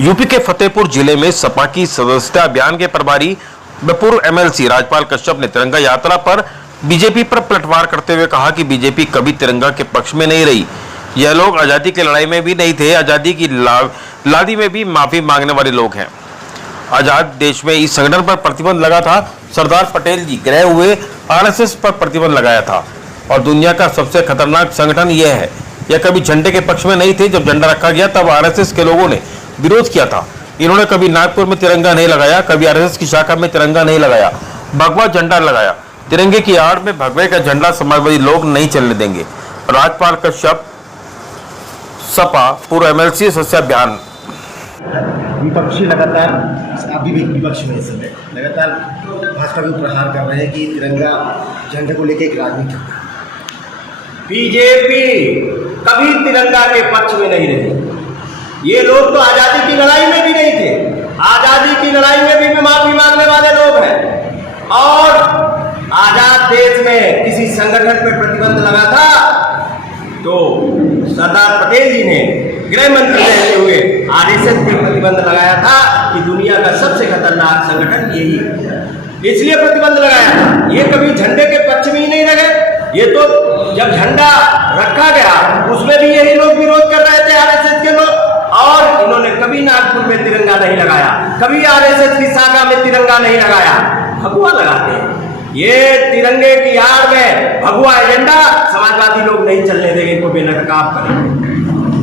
UP के फतेहपुर जिले में सपा की सदस्यता अभियान के प्रभारी व पूर्व एमएलसी राजपाल कश्यप ने तिरंगा यात्रा पर बीजेपी पर पलटवार करते हुए कहा कि बीजेपी कभी तिरंगा के पक्ष में नहीं रही। यह लोग आजादी की लड़ाई में भी नहीं थे, आजादी की लादी में भी माफी मांगने वाले लोग हैं। आजाद देश में इस संगठन पर प्रतिबंध लगा था। सरदार पटेल जी गए हुए आरएसएस पर प्रतिबंध लगाया था और दुनिया का सबसे खतरनाक संगठन यह है। यह कभी झंडे के पक्ष में नहीं थे। जब झंडा रखा गया तब आरएसएस के लोगों ने विरोध किया था। इन्होंने कभी नागपुर में तिरंगा नहीं लगाया, कभी आरएसएस की शाखा में तिरंगा नहीं लगाया, भगवा झंडा लगाया। तिरंगे की आड़ में भगवे का झंडा समाजवादी लोग नहीं चलने देंगे। राजपाल कश्यप, सपा पूर्व एमएलसी सदस्य अभियान। विपक्षी लगातार, अभी भी विपक्ष में इस समय लगातार भाजपा को प्रहार कर रहे हैं कि तिरंगा झंडे को लेकर एक राजनीति। बीजेपी कभी तिरंगा के पक्ष में नहीं रही। ये लोग तो आजादी की लड़ाई में भी नहीं थे। आजादी की लड़ाई में भी माफी मांगने वाले लोग हैं। और आजाद देश में किसी संगठन पर प्रतिबंध लगा था तो सरदार पटेल जी ने गृह मंत्री रहते हुए आरएसएस पर प्रतिबंध लगाया था कि दुनिया का सबसे खतरनाक संगठन यही है, इसलिए प्रतिबंध लगाया था। ये कभी झंडे के पक्ष में ही नहीं रहे। ये तो जब झंडा रखा गया उसमें भी यही लोग विरोध कर रहे थे, आरएसएस के लोग। और इन्होंने कभी नागपुर में तिरंगा नहीं लगाया, कभी आरएसएस की शाखा में तिरंगा नहीं लगाया। भगवा लगाते हैं। ये तिरंगे की आड़ में भगवा एजेंडा समाजवादी लोग नहीं चलने देंगे, इनको बेनकाब करेंगे।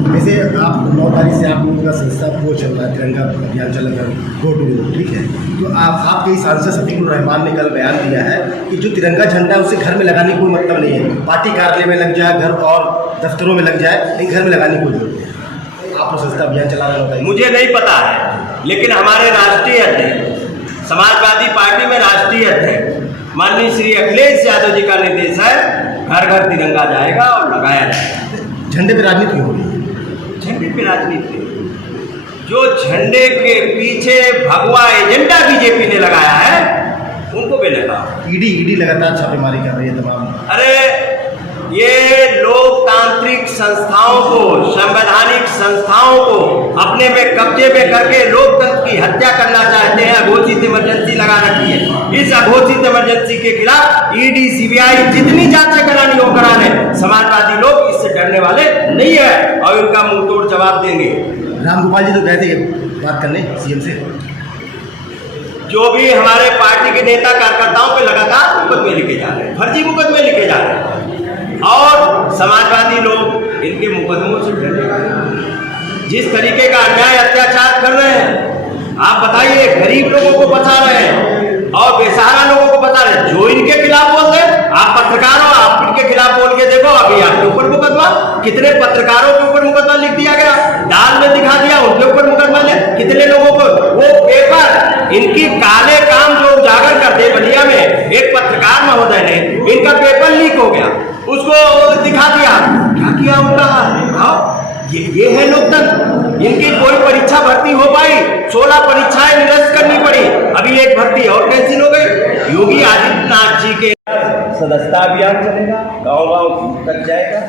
वैसे आप 9 तारीख से आप लोगों का संस्था वो चल रहा है, तिरंगा अभियान चल रहा है, गो टू गो, ठीक है। तो आपके सांसद शफीकुर रहमान ने कल बयान दिया है कि जो तिरंगा झंडा उसे घर में लगाने की कोई मतलब नहीं है। पार्टी कार्यालय में लग जाए, घर और दफ्तरों में लग जाए, लेकिन घर में लगाने की कोई जरूरत नहीं है। आप संस्था अभियान चला रहे होता है। मुझे नहीं पता है, लेकिन हमारे राष्ट्रीय अध्यक्ष, समाजवादी पार्टी में राष्ट्रीय अध्यक्ष माननीय श्री अखिलेश यादव जी का निर्देश है, घर घर तिरंगा जाएगा और लगाया जाएगा। झंडे पे राजनीति हो रही है। झंडे पे राजनीति, जो झंडे के पीछे भगवा एजेंडा बीजेपी ने लगाया है उनको बेनकाब। ईडी लगातार छापेमारी कर रही है तमाम। अरे ये लोकतांत्रिक संस्थाओं को, संवैधानिक संस्थाओं को अपने में कब्जे में करके लोकतंत्र की हत्या करना चाहते हैं। अघोषित इमरजेंसी लगा रखी है। इस अघोषित इमरजेंसी के खिलाफ ईडी, सीबीआई जितनी जांचें करानी हो कराने। समाजवादी लोग इससे डरने वाले नहीं है और उनका मुंह तोड़ जवाब देंगे। रामगोपाल जी तो गए थे बात करने सीएम से। जो भी हमारे पार्टी के नेता कार्यकर्ताओं पे लगातार मुकदमे लिखे जा रहे हैं, फर्जी मुकदमे लिखे जा रहे हैं और समाजवादी लोग इनके मुकदमों से डरने वाले। जिस तरीके का अन्याय अत्याचार कर रहे हैं, आप बताइए, गरीब लोगों को बचा रहे हैं और बेसहारा लोगों को बचा रहे हैं। जो इनके खिलाफ बोल रहे हैं, आप पत्रकार हो, आप इनके खिलाफ बोल के देखो, अभी आपके ऊपर मुकदमा, कितने पत्रकारों के ऊपर मुकदमा लिख दिया गया, दाल में दिखा दिया, उनके ऊपर मुकदमा ले, कितने लोगों को वो पेपर, इनकी काले काम जो उजागर करते बलिया में एक पत्रकार महोदय ने, इनका पेपर लीक हो गया, उसको दिखा दिया। क्या किया उनका? ये है लोकतंत्र। इनकी कोई परीक्षा भर्ती हो पाई, 16 परीक्षाएं निरस्त करनी पड़ी, अभी एक भर्ती और कैंसिल हो गई। योगी आदित्यनाथ जी के सदस्यता अभियान चलेगा, गांव-गांव तक जाएगा।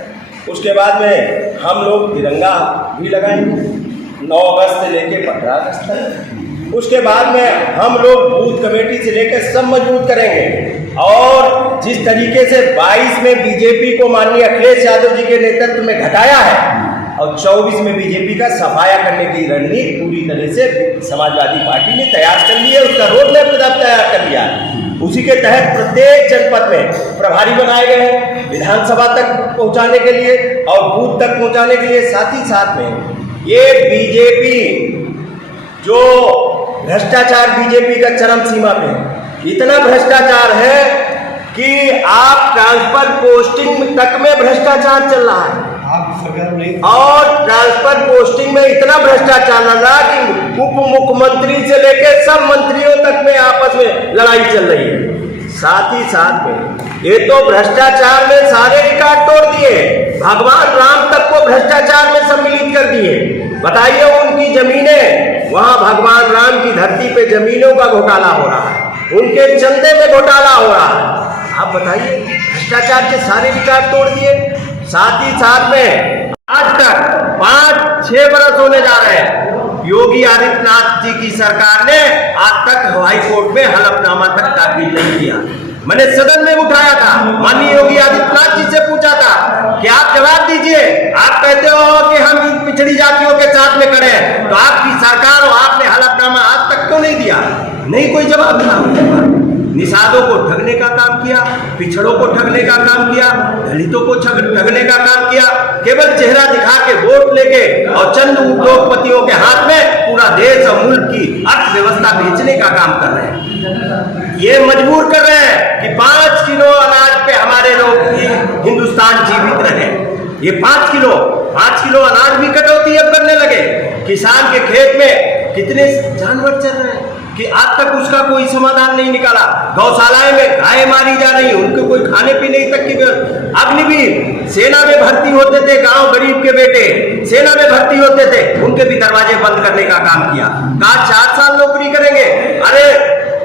उसके बाद में हम लोग तिरंगा भी लगाएंगे 9 अगस्त से लेकर 15 अगस्त तक। उसके बाद में हम लोग बूथ कमेटी से लेकर सब मजबूत करेंगे और जिस तरीके से 22 में बीजेपी को माननीय अखिलेश यादव जी के नेतृत्व में घटाया है और 24 में बीजेपी का सफाया करने की रणनीति पूरी तरह से समाजवादी पार्टी ने तैयार कर ली है। उसका रोड मैप तैयार कर लिया है। उसी के तहत प्रत्येक जनपद में प्रभारी बनाए गए हैं विधानसभा तक पहुंचाने के लिए और बूथ तक पहुंचाने के लिए। साथ ही साथ में ये बीजेपी जो भ्रष्टाचार बीजेपी का चरम सीमा पे, इतना भ्रष्टाचार है कि आप ट्रांसफर पोस्टिंग तक में भ्रष्टाचार चल रहा है। और ट्रांसफर पोस्टिंग में इतना भ्रष्टाचार चल रहा कि उप मुख्यमंत्री से लेकर सब मंत्रियों तक में आपस में लड़ाई चल रही है। साथ ही साथ में ये तो भ्रष्टाचार में सारे रिकॉर्ड तोड़ दिए, भगवान राम तक को भ्रष्टाचार में सम्मिलित कर दिए। बताइए, उनकी जमीनें, वहां भगवान राम की धरती पे जमीनों का घोटाला हो रहा है, उनके चंदे में घोटाला हो रहा है। आप बताइए, भ्रष्टाचार के सारे रिकॉर्ड तोड़ दिए। साथ ही साथ में आज तक 5-6 बरस होने जा रहे हैं योगी आदित्यनाथ जी की सरकार ने आज तक हाई कोर्ट में हलफनामा तक दाखिल नहीं किया। मैंने सदन में उठाया था, माननीय योगी आदित्यनाथ जी से पूछा था कि आप जवाब दीजिए, आप कहते हो कि हम इन पिछड़ी जातियों के साथ में खड़े हैं, तो आपकी सरकार और आपने हलफनामा आज तक क्यों नहीं दिया? नहीं कोई जवाब था। निषादों को ठगने का काम किया, पिछड़ों को ठगने का काम किया, दलितों को ठगने का काम किया, केवल चेहरा दिखा के वोट लेके और चंद उद्योगपतियों के हाथ में पूरा देश और मुल्क की अर्थव्यवस्था बेचने का काम कर रहे हैं। ये मजबूर कर रहे हैं कि 5 किलो अनाज पे हमारे लोग हिंदुस्तान जीवित रहे। ये 5 किलो अनाज भी कटौती अब करने लगे। किसान के खेत में कितने जानवर चल रहे हैं कि आज तक उसका कोई समाधान नहीं निकाला। गौशालाएं में गाय मारी जा रही, उनको कोई खाने पीने तक की। अग्निवीर सेना में भर्ती होते थे, गांव गरीब के बेटे सेना में भर्ती होते थे, उनके भी दरवाजे बंद करने का काम किया। कहा 4 साल नौकरी करेंगे। अरे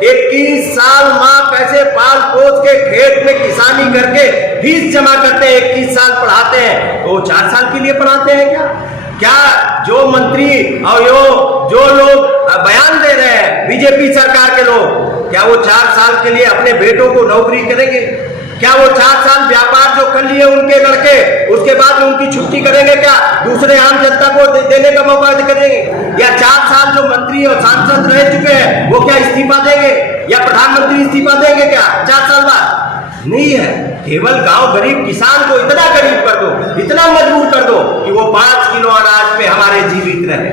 21 साल माँ पैसे पाल पोस के खेत में किसानी करके फीस जमा करते हैं, 21 साल पढ़ाते हैं, तो 4 साल के लिए पढ़ाते हैं क्या जो मंत्री और जो लोग बयान दे रहे हैं बीजेपी सरकार के लोग, क्या वो 4 साल के लिए अपने बेटों को नौकरी करेंगे? क्या वो 4 साल व्यापार जो कर लिए उनके लड़के, उसके बाद में उनकी छुट्टी करेंगे? क्या दूसरे आम जनता को देने का मौका करेंगे? या 4 साल जो मंत्री और सांसद रह चुके हैं वो क्या इस्तीफा देंगे या प्रधानमंत्री इस्तीफा देंगे क्या 4 साल बाद? नहीं है। केवल गांव गरीब किसान को इतना गरीब कर दो, इतना मजबूर कर दो कि वो 5 किलो अनाज पे हमारे जीवित रहे।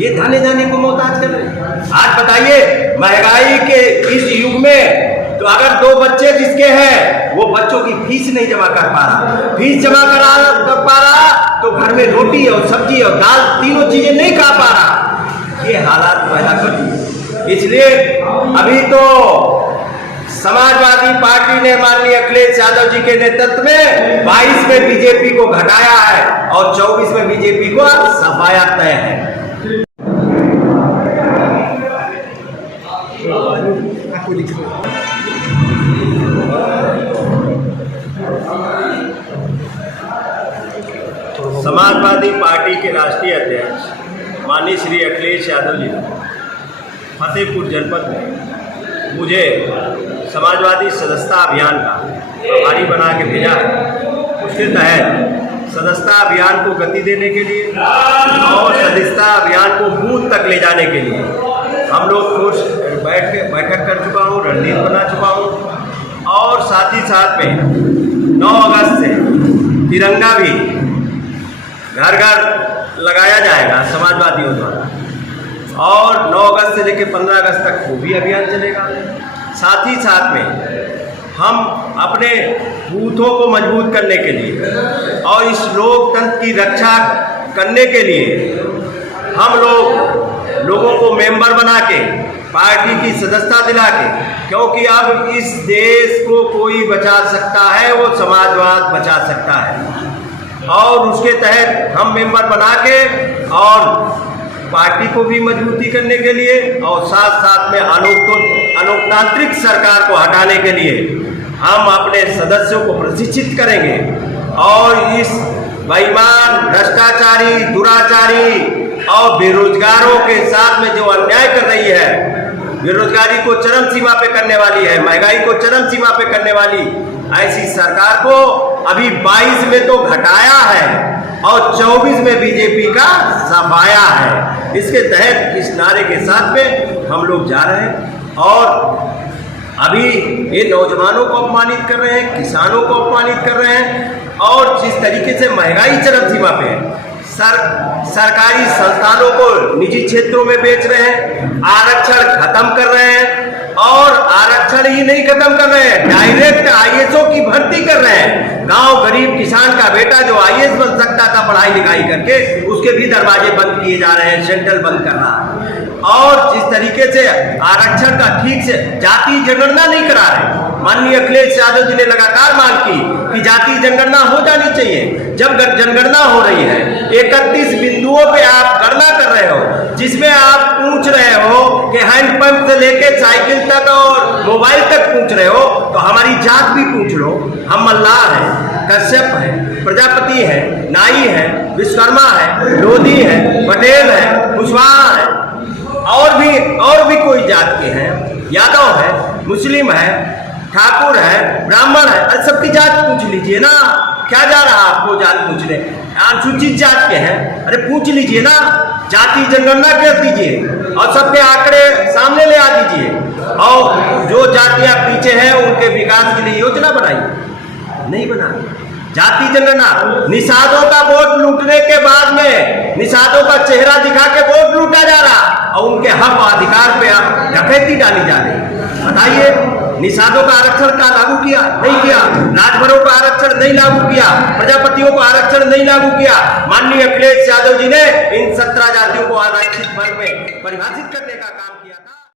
ये धाने जाने को मोहताज कर रहे हैं। आज बताइए महंगाई के इस युग में तो अगर 2 बच्चे जिसके हैं वो बच्चों की फीस नहीं जमा कर पा रहा, फीस जमा कर पा रहा तो घर में रोटी और सब्जी और दाल तीनों चीजें नहीं खा पा रहा। ये हालात पैदा कर दिए। इसलिए अभी तो समाजवादी पार्टी ने माननीय अखिलेश यादव जी के नेतृत्व में 22 में बीजेपी को घटाया है और 24 में बीजेपी को सफाया तय है। समाजवादी पार्टी के राष्ट्रीय अध्यक्ष माननीय श्री अखिलेश यादव जी फतेहपुर जनपद में मुझे समाजवादी सदस्यता अभियान का प्रभारी बना के भेजा है। उसके तहत सदस्यता अभियान को गति देने के लिए और सदस्यता अभियान को बूथ तक ले जाने के लिए हम लोग ठोस बैठक कर चुका हूँ, रणनीति बना चुका हूँ और साथ ही साथ में 9 अगस्त से तिरंगा भी घर घर लगाया जाएगा समाजवादियों द्वारा और 9 अगस्त से लेकर 15 अगस्त तक वो भी अभियान चलेगा। साथ ही साथ में हम अपने बूथों को मजबूत करने के लिए और इस लोकतंत्र की रक्षा करने के लिए हम लोगों को मेंबर बना के पार्टी की सदस्यता दिला के, क्योंकि अब इस देश को कोई बचा सकता है वो समाजवाद बचा सकता है और उसके तहत हम मेंबर बना के और पार्टी को भी मजबूती करने के लिए और साथ साथ में अलोकतांत्रिक सरकार को हटाने के लिए हम अपने सदस्यों को प्रशिक्षित करेंगे और इस बेईमान, भ्रष्टाचारी, दुराचारी और बेरोजगारों के साथ में जो अन्याय कर रही है, बेरोजगारी को चरम सीमा पे करने वाली है, महंगाई को चरम सीमा पे करने वाली ऐसी सरकार को अभी 22 में तो घटाया है और 24 में बीजेपी का सफाया है। इसके तहत इस नारे के साथ में हम लोग जा रहे हैं और अभी ये नौजवानों को अपमानित कर रहे हैं, किसानों को अपमानित कर रहे हैं और जिस तरीके से महंगाई चरम सीमा पे है, सरकारी संस्थानों को निजी क्षेत्रों में बेच रहे हैं, आरक्षण खत्म कर रहे हैं और आरक्षण ही नहीं खत्म कर रहे हैं, डायरेक्ट आईएएसओ की भर्ती कर रहे हैं। गांव गरीब किसान का बेटा जो आईएएस बन सकता था पढ़ाई लिखाई करके, उसके भी दरवाजे बंद किए जा रहे हैं, सेंट्रल बंद कर रहा है और जिस तरीके से आरक्षण का ठीक से जाति जनगणना नहीं करा रहे। माननीय अखिलेश यादव जी ने लगातार मांग की कि जाति जनगणना हो जानी चाहिए। जब जनगणना हो रही है, 31 बिंदुओं पे आप गणना कर रहे हो जिसमें आप पूछ रहे हो कि हैंडपंप से लेके साइकिल तक और मोबाइल तक पूछ रहे हो, तो हमारी जात भी पूछ लो। हम मल्लाह हैं, कश्यप है, प्रजापति है, नाई है, विश्वकर्मा है, लोधी है, पटेल है, कुशवाहा है, और भी कोई जात के हैं, यादव है, मुस्लिम है, ठाकुर है, ब्राह्मण है। अरे सबकी जात पूछ लीजिए ना, क्या जा रहा आपको जात पूछने? अनुसूचित जात के हैं, अरे पूछ लीजिए ना, जाति जनगणना कर दीजिए और सबके आंकड़े सामने ले आ दीजिए, और जो जातियां पीछे हैं उनके विकास के लिए योजना बनाइए। नहीं बना। जाति जनगणना, निषादों का वोट लूटने के बाद में निषादों का चेहरा दिखा के वोट लूटा जा रहा और उनके हक और अधिकार पे डकैती डाली जा रही। बताइए, निषादों का आरक्षण का लागू किया? नहीं किया। राजभरों का आरक्षण नहीं लागू किया, प्रजापतियों का आरक्षण नहीं लागू किया। माननीय अखिलेश यादव जी ने इन 17 जातियों को आरक्षित वर्ग में परिभाषित करने का काम